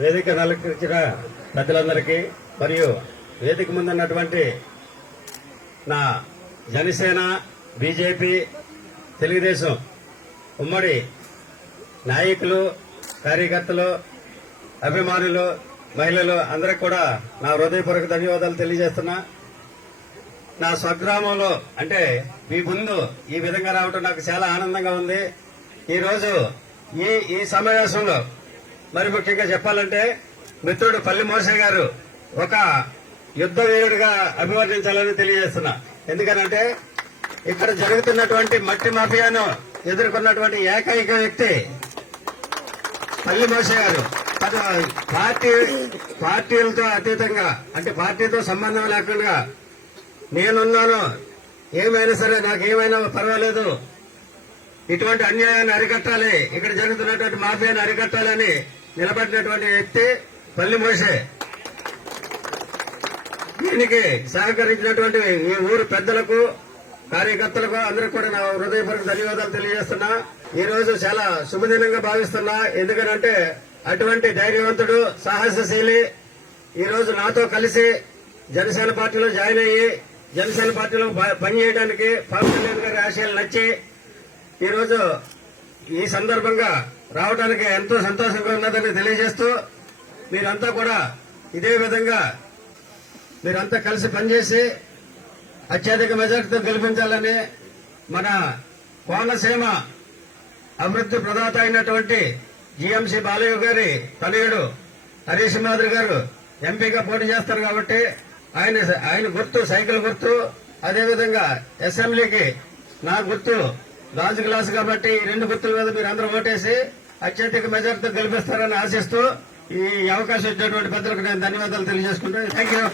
వేదిక నలకరించిన పెద్దలందరికీ మరియు వేదిక ముందున్నటువంటి నా జనసేన బీజేపీ తెలుగుదేశం ఉమ్మడి నాయకులు కార్యకర్తలు అభిమానులు మహిళలు అందరికి కూడా నా హృదయపూర్వక ధన్యవాదాలు తెలియజేస్తున్నా. నా స్వగ్రామంలో అంటే మీ ముందు ఈ విధంగా రావటం నాకు చాలా ఆనందంగా ఉంది. ఈరోజు ఈ ఈ సమావేశంలో మరి ముఖ్యంగా చెప్పాలంటే మిత్రుడు పల్లి మోసే గారు ఒక యుద్ధ వీరుడిగా అభివర్ణించాలని తెలియజేస్తున్నా. ఎందుకనంటే ఇక్కడ జరుగుతున్నటువంటి మట్టి మాఫియాను ఎదుర్కొన్నటువంటి ఏకైక వ్యక్తి పల్లి మోసే గారు. పార్టీ పార్టీలతో అతీతంగా అంటే పార్టీతో సంబంధం లేకుండా నేనున్నాను ఏమైనా సరే నాకు ఏమైనా పర్వాలేదు ఇటువంటి అన్యాయాన్ని అరికట్టాలి ఇక్కడ జరుగుతున్నటువంటి మాఫియాన్ని అరికట్టాలని నిలబడినటువంటి వ్యక్తి పల్లి మోసే. దీనికి సహకరించినటువంటి ఈ ఊరు పెద్దలకు కార్యకర్తలకు అందరికి కూడా నా హృదయపూర్వక ధన్యవాదాలు తెలియజేస్తున్నా. ఈ రోజు చాలా శుభదినంగా భావిస్తున్నా. ఎందుకనంటే అటువంటి ధైర్యవంతుడు సాహసశీలి ఈ రోజు నాతో కలిసి జనసేన పార్టీలో జాయిన్ అయ్యి జనసేన పార్టీలో ప- పనిచేయడానికి పవన్ కళ్యాణ్ గారి ఆశయాలు నచ్చి ఈరోజు ఈ సందర్భంగా రావడానికి ఎంతో సంతోషంగా ఉన్నదని తెలియజేస్తూ మీరంతా కూడా ఇదే విధంగా మీరంతా కలిసి పనిచేసి అత్యధిక మెజార్టీతో గెలిపించాలని మన కోనసీమ అభివృద్ధి ప్రదాత అయినటువంటి జీఎంసీ బాలయ్య గారి తనయుడు హరీష్ మాదిరి గారు ఎంపీగా పోటీ చేస్తారు కాబట్టి ఆయన ఆయన గుర్తు సైకిల్ గుర్తు అదేవిధంగా అసెంబ్లీకి నా గుర్తు గాజు గ్లాస్ కాబట్టి ఈ రెండు గుర్తుల మీద మీరు అందరూ ఓటేసి అత్యధిక మెజార్టీతో గెలిపిస్తారని ఆశిస్తూ ఈ అవకాశం ఇచ్చినటువంటి పెద్దలకు నేను ధన్యవాదాలు తెలియజేసుకుంటాను థ్యాంక్ యూ